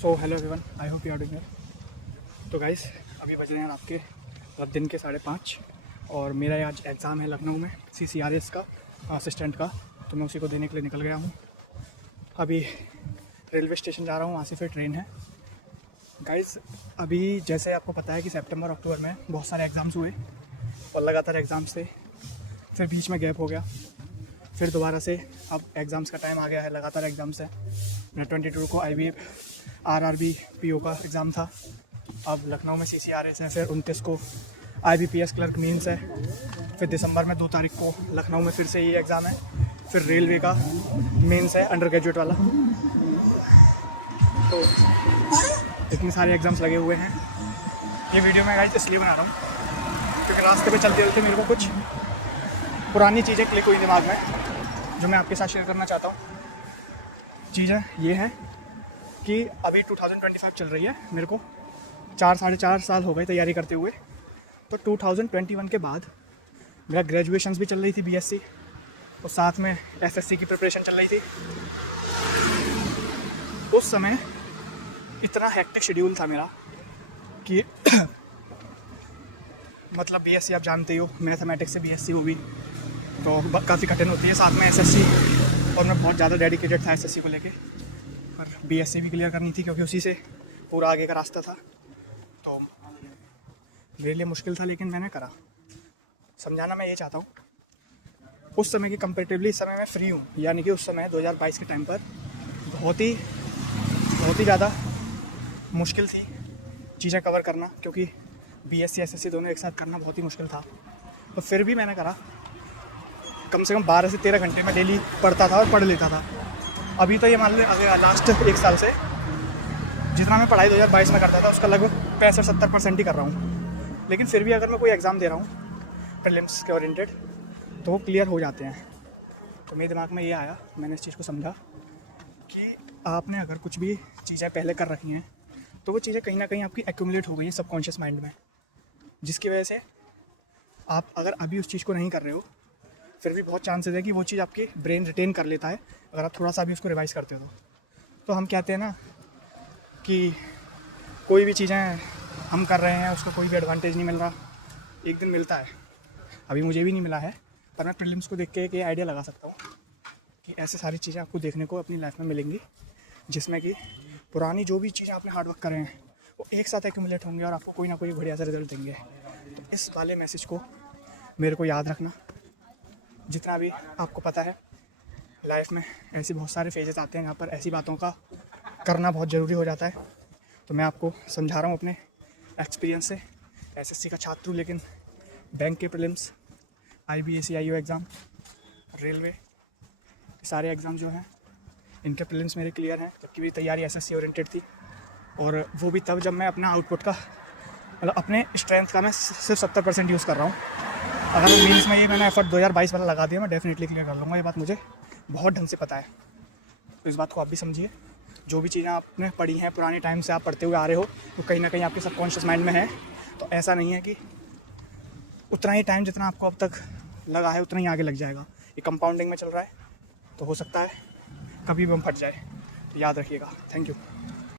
So hello everyone, I hope you are doing well. तो guys अभी बज रहे हैं रात के दिन के 5:30 और मेरा आज एग्ज़ाम है लखनऊ में CCRS का असिस्टेंट का। तो मैं उसी को देने के लिए निकल गया हूँ। अभी रेलवे स्टेशन जा रहा हूँ, वहाँ से फिर ट्रेन है। गाइस अभी जैसे आपको पता है कि सितंबर अक्टूबर में बहुत सारे एग्ज़ाम्स हुए और लगातार एग्ज़ाम्स थे, फिर बीच में गैप हो गया, फिर दोबारा से अब एग्ज़ाम्स का टाइम आ गया है, लगातार एग्ज़ाम्स है। मैं 22 को IBF RRB PO का एग्ज़ाम था, अब लखनऊ में CCRS है, फिर 29 को IBPS क्लर्क मीन्स है, फिर दिसंबर में 2 तारीख को लखनऊ में फिर से ये एग्ज़ाम है, फिर रेलवे का मीन्स है अंडर ग्रेजुएट वाला। तो इतने सारे एग्ज़ाम्स लगे हुए हैं। ये वीडियो मैं गाइस इसलिए बना रहा हूँ क्योंकि रास्ते पे चलते चलते मेरे को कुछ पुरानी चीज़ें क्लिक हुई दिमाग में जो मैं आपके साथ शेयर करना चाहता हूँ। चीज़ें ये हैं कि अभी 2025 चल रही है, मेरे को 4-4.5 साल हो गए तैयारी करते हुए। तो 2021 के बाद मेरा ग्रेजुएशंस भी चल रही थी BSc और साथ में SSC की प्रिपरेशन चल रही थी। उस समय इतना हेक्टिक शेड्यूल था मेरा कि मतलब BSc आप जानते ही हो, मैथमेटिक्स से BSc वो भी तो काफ़ी कठिन होती है, साथ में SSC, और मैं बहुत ज़्यादा डेडिकेटेड था SSC को लेके। पर BSc भी क्लियर करनी थी क्योंकि उसी से पूरा आगे का रास्ता था। तो मेरे लिए मुश्किल था लेकिन मैंने करा। समझाना मैं ये चाहता हूँ, उस समय की कंपेरेटिवली इस समय मैं फ्री हूँ, यानी कि उस समय 2022 के टाइम पर बहुत ही ज़्यादा मुश्किल थी चीज़ें कवर करना, क्योंकि BSc SSC दोनों एक साथ करना बहुत ही मुश्किल था। तो फिर भी मैंने करा। कम से कम 12 से 13 घंटे में डेली पढ़ता था और पढ़ लेता था। अभी तो ये मान लो अगर लास्ट 1 साल से जितना मैं पढ़ाई 2022 में करता था उसका लगभग 65-70% ही कर रहा हूँ। लेकिन फिर भी अगर मैं कोई एग्ज़ाम दे रहा हूँ प्रीलिम्स के ओरिएंटेड तो वो क्लियर हो जाते हैं। तो मेरे दिमाग में ये आया, मैंने इस चीज़ को समझा कि आपने अगर कुछ भी चीज़ें पहले कर रखी हैं तो वो चीज़ें कहीं ना कहीं आपकी एक्यूमुलेट हो गई हैं सबकॉन्शियस माइंड में, जिसकी वजह से आप अगर अभी उस चीज़ को नहीं कर रहे हो फिर भी बहुत चांसेस है कि वो चीज़ आपकी ब्रेन रिटेन कर लेता है अगर आप थोड़ा सा भी उसको रिवाइज़ करते हो। तो हम कहते हैं ना कि कोई भी चीज़ें हम कर रहे हैं उसका कोई भी एडवांटेज नहीं मिल रहा, एक दिन मिलता है। अभी मुझे भी नहीं मिला है, पर मैं प्रीलिम्स को देख के एक आइडिया लगा सकता हूँ कि ऐसे सारी चीज़ें आपको देखने को अपनी लाइफ में मिलेंगी जिसमें कि पुरानी जो भी चीज़ें आपने हार्डवर्क करे हैं वो एक साथ एक्यूमुलेट होंगे और आपको कोई ना कोई बढ़िया सा रिजल्ट देंगे। तो इस वाले मैसेज को मेरे को याद रखना। जितना भी आपको पता है लाइफ में ऐसे बहुत सारे फेजेस आते हैं जहाँ पर ऐसी बातों का करना बहुत ज़रूरी हो जाता है। तो मैं आपको समझा रहा हूँ अपने एक्सपीरियंस से। SSC का छात्र हूँ, लेकिन बैंक के prelims, IBAC IO exam, railway सारे एग्ज़ाम जो हैं इनके प्रीलिम्स मेरे क्लियर हैं, जबकि मेरी तैयारी SSC ओरिएंटेड थी। और वो भी तब जब मैं अपना आउटपुट का मतलब अपने स्ट्रेंथ का मैं सिर्फ 70% यूज़ कर रहा हूँ। अगर मीन्स में ये मैंने एफर्ट 2022 वाला लगा दिया मैं डेफिनेटली क्लियर कर लूँगा। ये बात मुझे बहुत ढंग से पता है। तो इस बात को आप भी समझिए। जो भी चीज़ें आपने पढ़ी हैं पुराने टाइम से आप पढ़ते हुए आ रहे हो वो कहीं ना कहीं आपके सबकॉन्शियस माइंड में है। तो ऐसा नहीं है कि उतना ही टाइम जितना आपको अब तक लगा है उतना ही आगे लग जाएगा। ये कंपाउंडिंग में चल रहा है, तो हो सकता है कभी भी हम फट जाए। तो याद रखिएगा। Thank you.